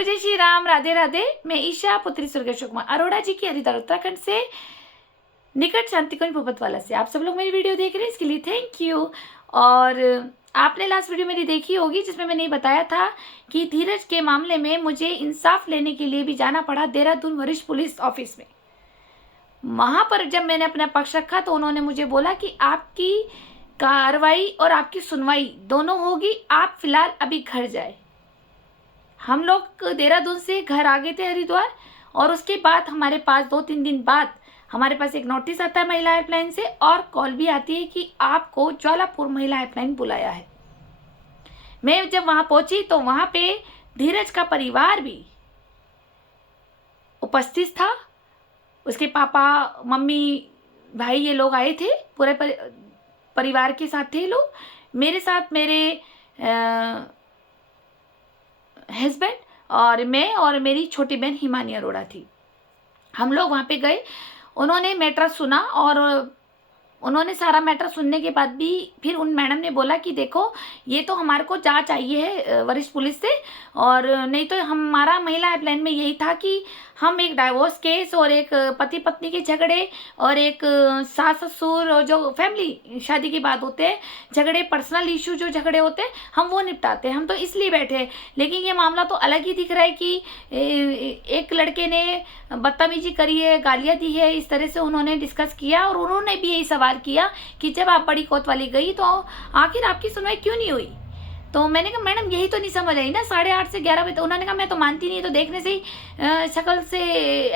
सबको जय श्री राम, राधे राधे। मैं ईशा पुत्री स्वर्गीय कुमार अरोड़ा जी की हरिद्वार उत्तराखंड से निकट शांतिकुंज भूपतवाला से आप सब लोग मेरी वीडियो देख रहे हैं, इसके लिए थैंक यू। और आपने लास्ट वीडियो मेरी देखी होगी जिसमें मैंने बताया था कि धीरज के मामले में मुझे इंसाफ लेने के लिए भी जाना पड़ा देहरादून वरिष्ठ पुलिस ऑफिस में। वहाँ पर जब मैंने अपना पक्ष रखा तो उन्होंने मुझे बोला कि आपकी कार्रवाई और आपकी सुनवाई दोनों होगी, आप फिलहाल अभी घर जाए। हम लोग देहरादून से घर आ गए थे हरिद्वार, और उसके बाद हमारे पास 2-3 दिन बाद हमारे पास एक नोटिस आता है महिला हेल्पलाइन से, और कॉल भी आती है कि आपको ज्वालापुर महिला हेल्पलाइन बुलाया है। मैं जब वहाँ पहुंची तो वहाँ पे धीरज का परिवार भी उपस्थित था। उसके पापा, मम्मी, भाई ये लोग आए थे, पूरे परिवार के साथ थे लोग। मेरे साथ मेरे हस्बैंड और मैं और मेरी छोटी बहन हिमानी अरोड़ा थी। हम लोग वहाँ पे गए, उन्होंने मैटर सुना, और उन्होंने सारा मैटर सुनने के बाद भी फिर उन मैडम ने बोला कि देखो ये तो हमारे को जांच चाहिए है वरिष्ठ पुलिस से, और नहीं तो हमारा महिला हेल्पलाइन में यही था कि हम एक डाइवोर्स केस और एक पति पत्नी के झगड़े और एक सास ससुर और जो फैमिली शादी की बात होते हैं झगड़े, पर्सनल इशू जो झगड़े होते हैं हम वो निपटाते हैं, हम तो इसलिए बैठे हैं। लेकिन ये मामला तो अलग ही दिख रहा है कि एक लड़के ने बदतमीजी करी है, गालियाँ दी है, इस तरह से उन्होंने डिस्कस किया। और उन्होंने भी यही सवाल किया कि जब आप बड़ी कोतवाली गई तो आखिर आपकी सुनवाई क्यों नहीं हुई। तो मैंने कहा मैडम यही तो नहीं समझ आई ना, 8:30 से 11 बजे। उन्होंने कहा मैं तो मानती नहीं, तो देखने से ही शक्ल से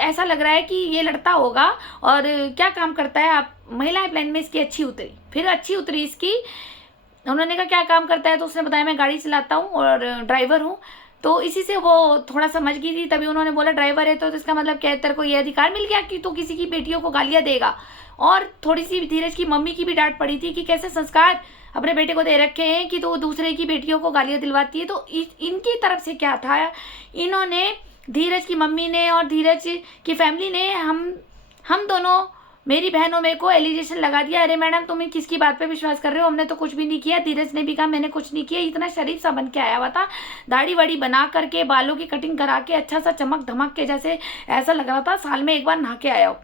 ऐसा लग रहा है कि ये लड़ता होगा और क्या काम करता है। आप महिला हेल्पलाइन में इसकी अच्छी उतरी, फिर अच्छी उतरी इसकी। उन्होंने कहा क्या काम करता है, तो उसने बताया मैं गाड़ी चलाता हूँ और ड्राइवर हूँ। तो इसी से वो थोड़ा समझ गई थी, तभी उन्होंने बोला ड्राइवर है तो इसका मतलब क्या है, तेरे को ये अधिकार मिल गया कि तू किसी की बेटियों को गालियाँ देगा। और थोड़ी सी धीरज की मम्मी की भी डांट पड़ी थी कि कैसे संस्कार अपने बेटे को दे रखे हैं कि तो दूसरे की बेटियों को गालियाँ दिलवाती है। तो इनकी तरफ से क्या था, इन्होंने, धीरज की मम्मी ने और धीरज की फैमिली ने हम दोनों, मेरी बहनों में को एलिगेशन लगा दिया। अरे मैडम तुम किसकी बात पे विश्वास कर रहे हो, हमने तो कुछ भी नहीं किया। धीरज ने भी कहा मैंने कुछ नहीं किया। इतना शरीफ सा बन के आया हुआ था, दाढ़ी वाड़ी बना करके, बालों की कटिंग करा के, अच्छा सा चमक धमक के, जैसे ऐसा लग रहा था साल में एक बार नहा के आया हो।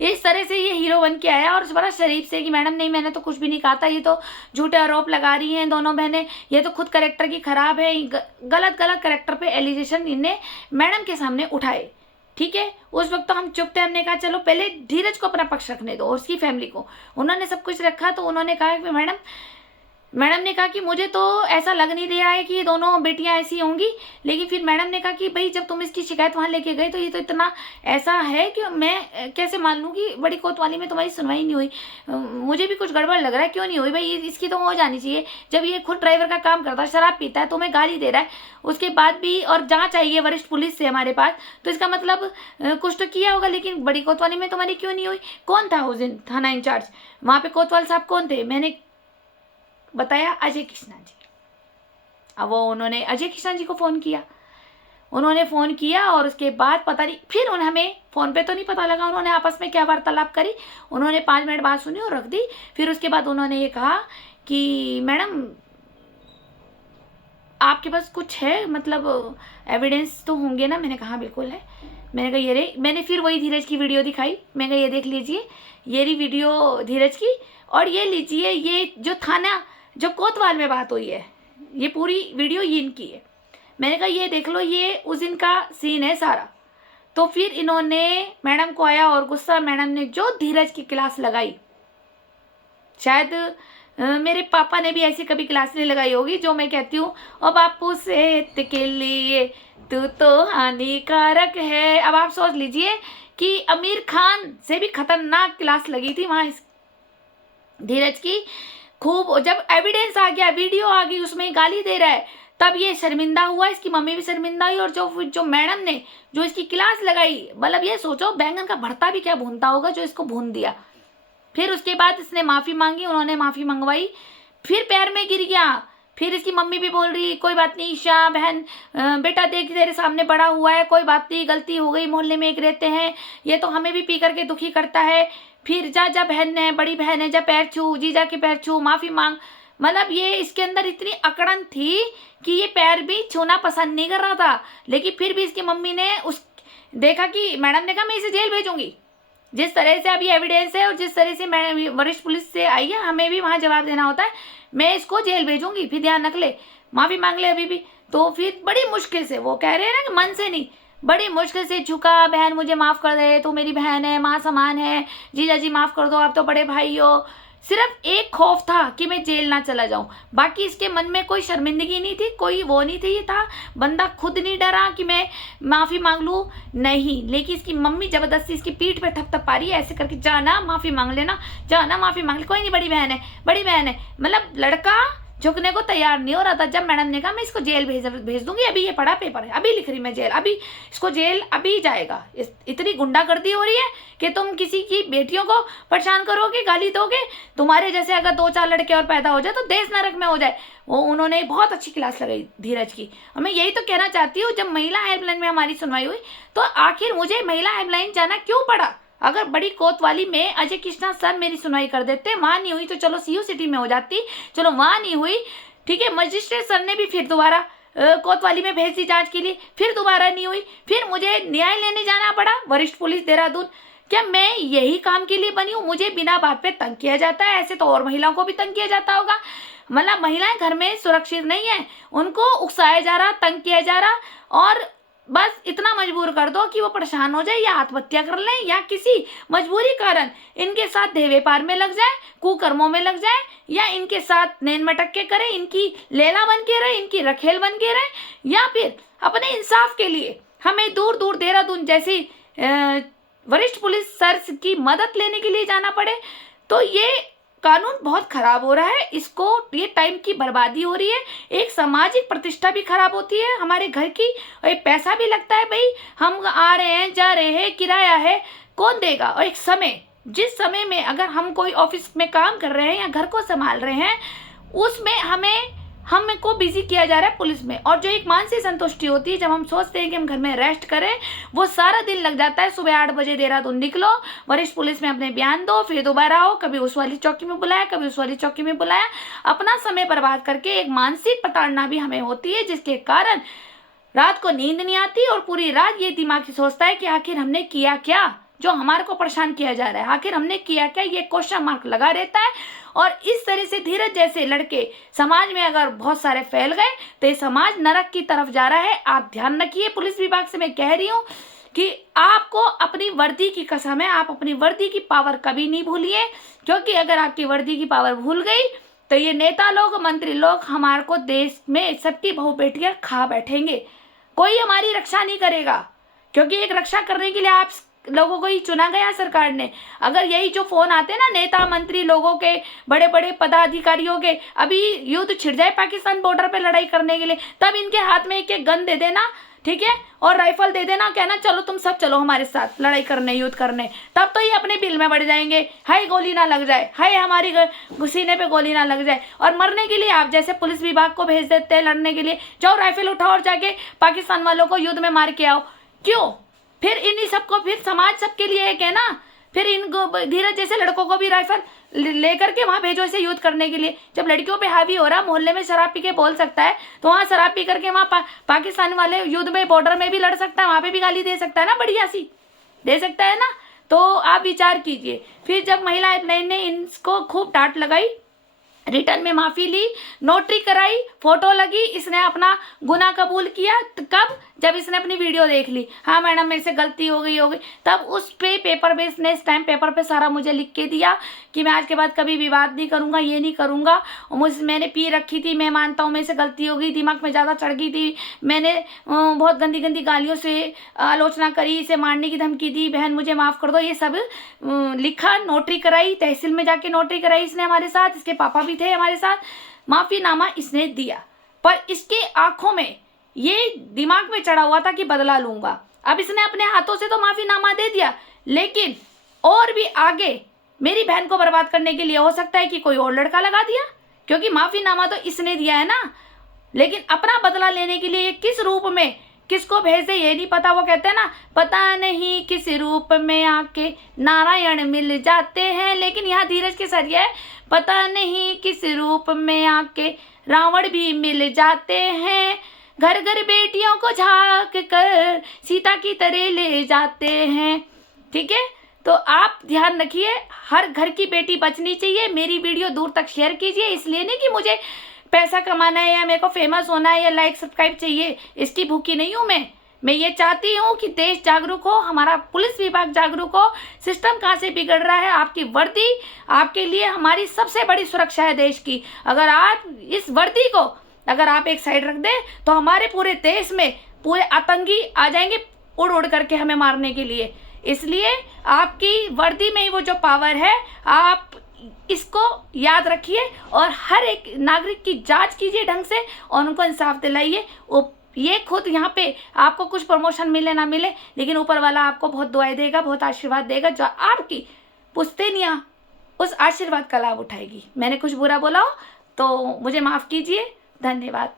इस तरह से ये हीरो बन के आया, और बड़ा शरीफ से कि मैडम नहीं मैंने तो कुछ भी नहीं कहा था, ये तो झूठे आरोप लगा रही हैं दोनों बहनें, ये तो खुद करेक्टर की खराब है। गलत करेक्टर पे एलिगेशन इनने मैडम के सामने उठाए। ठीक है, उस वक्त तो हम चुप थे। हमने कहा चलो पहले धीरज को अपना पक्ष रखने दो और उसकी फैमिली को। उन्होंने सब कुछ रखा, तो उन्होंने कहा कि मैडम ने कहा कि मुझे तो ऐसा लग नहीं रहा है कि ये दोनों बेटियां ऐसी होंगी। लेकिन फिर मैडम ने कहा कि भाई जब तुम इसकी शिकायत वहाँ लेके गए तो ये तो इतना ऐसा है कि मैं कैसे मान लूँ कि बड़ी कोतवाली में तुम्हारी सुनवाई नहीं हुई। मुझे भी कुछ गड़बड़ लग रहा है, क्यों नहीं हुई भाई, इसकी तो हो जानी चाहिए। जब ये खुद ड्राइवर का काम करता है, शराब पीता है, तुम्हें गाली दे रहा है, उसके बाद भी और जाँच चाहिए वरिष्ठ पुलिस से हमारे पास, तो इसका मतलब कुछ तो किया होगा। लेकिन बड़ी कोतवाली में तुम्हारी क्यों नहीं हुई। कौन था उस दिन थाना इंचार्ज, वहाँ पे कोतवाल साहब कौन थे, मैंने बताया अजय कृष्णा जी। अब वो उन्होंने अजय कृष्णा जी को फ़ोन किया, उन्होंने फ़ोन किया, और उसके बाद पता नहीं फिर हमें फ़ोन पे तो नहीं पता लगा उन्होंने आपस में क्या वार्तालाप करी। उन्होंने 5 मिनट बात सुनी और रख दी। फिर उसके बाद उन्होंने ये कहा कि मैडम आपके पास कुछ है, मतलब एविडेंस तो होंगे ना। मैंने कहा बिल्कुल है। मैंने कहा ये रे, मैंने फिर वही धीरज की वीडियो दिखाई। मैंने कहा ये देख लीजिए, ये रही वीडियो धीरज की, और ये लीजिए ये जो थाना जो कोतवाल में बात हुई है, ये पूरी वीडियो ये इनकी है। मैंने कहा ये देख लो, ये उस दिन का सीन है सारा। तो फिर इन्होंने मैडम को आया और गुस्सा, मैडम ने जो धीरज की क्लास लगाई, शायद मेरे पापा ने भी ऐसी कभी क्लास नहीं लगाई होगी जो मैं कहती हूँ, और बापू सेहत के लिए तू तो हानिकारक है। अब आप सोच लीजिए कि आमिर खान से भी खतरनाक क्लास लगी थी वहाँ इस धीरज की। खूब जब एविडेंस आ गया, वीडियो आ गई, उसमें गाली दे रहा है, तब ये शर्मिंदा हुआ, इसकी मम्मी भी शर्मिंदा हुई। और जो मैडम ने जो इसकी क्लास लगाई, मतलब ये सोचो बैंगन का भरता भी क्या भूनता होगा जो इसको भून दिया। फिर उसके बाद इसने माफ़ी मांगी, उन्होंने माफ़ी मंगवाई, फिर पैर में गिर गया। फिर इसकी मम्मी भी बोल रही कोई बात नहीं ईशा बहन, बेटा देख तेरे सामने बड़ा हुआ है, कोई बात नहीं, गलती हो गई, मोहल्ले में एक रहते हैं, ये तो हमें भी पी करके दुखी करता है। फिर जा बहन है, बड़ी बहन है, जा पैर छू, जीजा के पैर छू, माफ़ी मांग। मतलब ये इसके अंदर इतनी अकड़न थी कि ये पैर भी छूना पसंद नहीं कर रहा था, लेकिन फिर भी इसकी मम्मी ने उस देखा कि मैडम ने कहा मैं इसे जेल भेजूंगी, जिस तरह से अभी एविडेंस है और जिस तरह से मैं वरिष्ठ पुलिस से आई है, हमें भी वहाँ जवाब देना होता है, मैं इसको जेल भेजूंगी, फिर ध्यान रख ले, माफ़ी मांग ले अभी भी। तो फिर बड़ी मुश्किल से, वो कह रहे हैं ना कि मन से नहीं, बड़ी मुश्किल से झुका, बहन मुझे माफ़ कर दे, तू मेरी बहन है, माँ समान है, जीजा जी माफ़ कर दो, आप तो बड़े भाई हो। सिर्फ एक खौफ था कि मैं जेल ना चला जाऊं, बाकी इसके मन में कोई शर्मिंदगी नहीं थी, कोई वो नहीं थी। ये था बंदा खुद नहीं डरा कि मैं माफ़ी मांग लूँ, नहीं, लेकिन इसकी मम्मी ज़बरदस्ती इसकी पीठ पे थप थप पा रही है ऐसे करके, जाना माफ़ी मांग लेना, जाना माफ़ी मांग ले, कोई नहीं, बड़ी बहन है, बड़ी बहन है। मतलब लड़का झुकने को तैयार नहीं हो रहा था। जब मैडम ने कहा मैं इसको जेल भेज दूंगी, अभी ये पढ़ा पेपर है, अभी लिख रही मैं जेल, अभी इसको जेल अभी जाएगा, इतनी गुंडागर्दी हो रही है कि तुम किसी की बेटियों को परेशान करोगे, गाली दोगे, तुम्हारे जैसे अगर 2-4 लड़के और पैदा हो जाए तो देश नरक में हो जाए। वो उन्होंने बहुत अच्छी क्लास लगाई धीरज की। और मैं यही तो कहना चाहती हूँ, जब महिला हेल्पलाइन में हमारी सुनवाई हुई तो आखिर मुझे महिला हेल्पलाइन जाना क्यों पड़ा? अगर बड़ी कोतवाली में अजय कृष्णा सर मेरी सुनवाई कर देते, वहाँ नहीं हुई तो चलो सीयू सिटी में हो जाती, चलो वहाँ नहीं हुई, ठीक है, मजिस्ट्रेट सर ने भी फिर दोबारा कोतवाली में भेज दी जांच के लिए, फिर दोबारा नहीं हुई, फिर मुझे न्याय लेने जाना पड़ा वरिष्ठ पुलिस देहरादून। क्या मैं यही काम के लिए बनी हूँ? मुझे बिना बात पे तंग किया जाता है, ऐसे तो और महिलाओं को भी तंग किया जाता होगा। मतलब महिलाएं घर में सुरक्षित नहीं है, उनको उकसाया जा रहा, तंग किया जा रहा, और बस इतना मजबूर कर दो कि वो परेशान हो जाए या आत्महत्या कर लें या किसी मजबूरी कारण इनके साथ देवे पार में लग जाए, कुकर्मों में लग जाए, या इनके साथ नैन मटक्के करें, इनकी लैला बन के रहे, इनकी रखेल बन के रहे, या फिर अपने इंसाफ के लिए हमें दूर दूर देहरादून जैसी वरिष्ठ पुलिस सर की मदद लेने के लिए जाना पड़े। तो ये कानून बहुत खराब हो रहा है, इसको ये टाइम की बर्बादी हो रही है, एक सामाजिक प्रतिष्ठा भी खराब होती है हमारे घर की, और एक पैसा भी लगता है, भाई हम आ रहे हैं जा रहे हैं, किराया है कौन देगा? और एक समय, जिस समय में अगर हम कोई ऑफिस में काम कर रहे हैं या घर को संभाल रहे हैं, उसमें हमको बिजी किया जा रहा है पुलिस में, और जो एक मानसिक संतुष्टि होती है जब हम सोचते हैं कि हम घर में रेस्ट करें, वो सारा दिन लग जाता है। सुबह 8 बजे देहरादून निकलो, वरिष्ठ पुलिस में अपने बयान दो, फिर दोबारा आओ, कभी उस वाली चौकी में बुलाया, कभी उस वाली चौकी में बुलाया, अपना समय बर्बाद करके एक मानसिक प्रताड़ना भी हमें होती है, जिसके कारण रात को नींद नहीं आती, और पूरी रात ये दिमाग से सोचता है कि आखिर हमने किया क्या, जो हमारे को परेशान किया जा रहा है, आखिर हमने किया क्या, ये क्वेश्चन मार्क लगा रहता है। और इस तरह से धीरज जैसे लड़के समाज में अगर बहुत सारे फैल गए तो ये समाज नरक की तरफ जा रहा है। आप ध्यान रखिए, पुलिस विभाग से मैं कह रही हूँ कि आपको अपनी वर्दी की कसम है, आप अपनी वर्दी की पावर कभी नहीं भूलिए, क्योंकि अगर आपकी वर्दी की पावर भूल गई तो ये नेता लोग, मंत्री लोग हमारे को देश में सबकी बहु बेटियां खा बैठेंगे, कोई हमारी रक्षा नहीं करेगा, क्योंकि एक रक्षा करने के लिए आप लोगों को ही चुना गया सरकार ने। अगर यही जो फोन आते हैं ना नेता मंत्री लोगों के, बड़े बड़े पदाधिकारियों के, अभी युद्ध छिड़ जाए पाकिस्तान बॉर्डर पे लड़ाई करने के लिए, तब इनके हाथ में एक एक गन दे देना, ठीक है, और राइफल दे देना, कहना चलो तुम सब चलो हमारे साथ लड़ाई करने, युद्ध करने, तब तो ये अपने बिल में बढ़ जाएंगे, हाय गोली ना लग जाए, हाय हमारी सीने पे गोली ना लग जाए। और मरने के लिए आप जैसे पुलिस विभाग को भेज देते हैं लड़ने के लिए, जाओ राइफल उठाओ और जाके पाकिस्तान वालों को युद्ध में मार के आओ, क्यों? फिर इन्हीं सबको, फिर समाज सबके लिए एक है ना, फिर इन धीरज जैसे लड़कों को भी राइफल लेकर के वहाँ भेजो इसे युद्ध करने के लिए। जब लड़कियों पे हावी हो रहा, मोहल्ले में शराब पी के बोल सकता है, तो वहाँ शराब पी करके वहाँ पाकिस्तान वाले युद्ध में बॉर्डर में भी लड़ सकता है, वहाँ पे भी गाली दे सकता है ना, बढ़िया सी दे सकता है ना। तो आप विचार कीजिए। फिर जब महिला हेल्पलाइन ने इनको खूब डांट लगाई, रिटर्न में माफ़ी ली, नोटरी कराई, फोटो लगी, इसने अपना गुनाह कबूल किया, कब? जब इसने अपनी वीडियो देख ली, हाँ मैडम मेरे से गलती हो गई, तब उस पे पेपर पे इसने स्टैम्प पेपर पे सारा मुझे लिख के दिया कि मैं आज के बाद कभी विवाद नहीं करूँगा, ये नहीं करूँगा, और मैंने पी रखी थी, मैं मानता हूँ मेरे से गलती हो गई, दिमाग में ज़्यादा चढ़ गई थी, मैंने बहुत गंदी गंदी गालियों से आलोचना करी, इसे मारने की धमकी दी, बहन मुझे माफ़ कर दो, ये सब लिखा, नोटरी कराई, तहसील में जाके नोटरी कराई इसने हमारे साथ, इसके पापा भी थे हमारे साथ, माफ़ीनामा इसने दिया। पर इसके आंखों में ये दिमाग में चढ़ा हुआ था कि बदला लूंगा। अब इसने अपने हाथों से तो माफ़ीनामा दे दिया, लेकिन और भी आगे मेरी बहन को बर्बाद करने के लिए हो सकता है कि कोई और लड़का लगा दिया, क्योंकि माफ़ीनामा तो इसने दिया है ना, लेकिन अपना बदला लेने के लिए किस रूप में किसको भेज दे ये नहीं पता। वो कहते हैं ना, पता नहीं किस रूप में आके नारायण मिल जाते हैं, लेकिन यहाँ धीरज के सर ये है, पता नहीं किस रूप में आके रावण भी मिल जाते हैं, घर घर बेटियों को झांक कर सीता की तरह ले जाते हैं। ठीक है, तो आप ध्यान रखिए, हर घर की बेटी बचनी चाहिए। मेरी वीडियो दूर तक शेयर कीजिए, इसलिए नहीं कि मुझे पैसा कमाना है या मेरे को फेमस होना है या लाइक सब्सक्राइब चाहिए, इसकी भूखी नहीं हूँ मैं ये चाहती हूँ कि देश जागरूक हो, हमारा पुलिस विभाग जागरूक हो। सिस्टम कहाँ से बिगड़ रहा है, आपकी वर्दी आपके लिए हमारी सबसे बड़ी सुरक्षा है देश की। अगर आप इस वर्दी को अगर आप एक साइड रख दें तो हमारे पूरे देश में पूरे आतंकी आ जाएंगे उड़ उड़ करके हमें मारने के लिए। इसलिए आपकी वर्दी में ही वो जो पावर है, आप इसको याद रखिए और हर एक नागरिक की जांच कीजिए ढंग से और उनको इंसाफ दिलाइए। ये खुद यहाँ पे आपको कुछ प्रमोशन मिले ना मिले, लेकिन ऊपर वाला आपको बहुत दुआएं देगा, बहुत आशीर्वाद देगा, जो आपकी पुश्तैनियाँ उस आशीर्वाद का लाभ उठाएगी। मैंने कुछ बुरा बोला हो तो मुझे माफ़ कीजिए। धन्यवाद।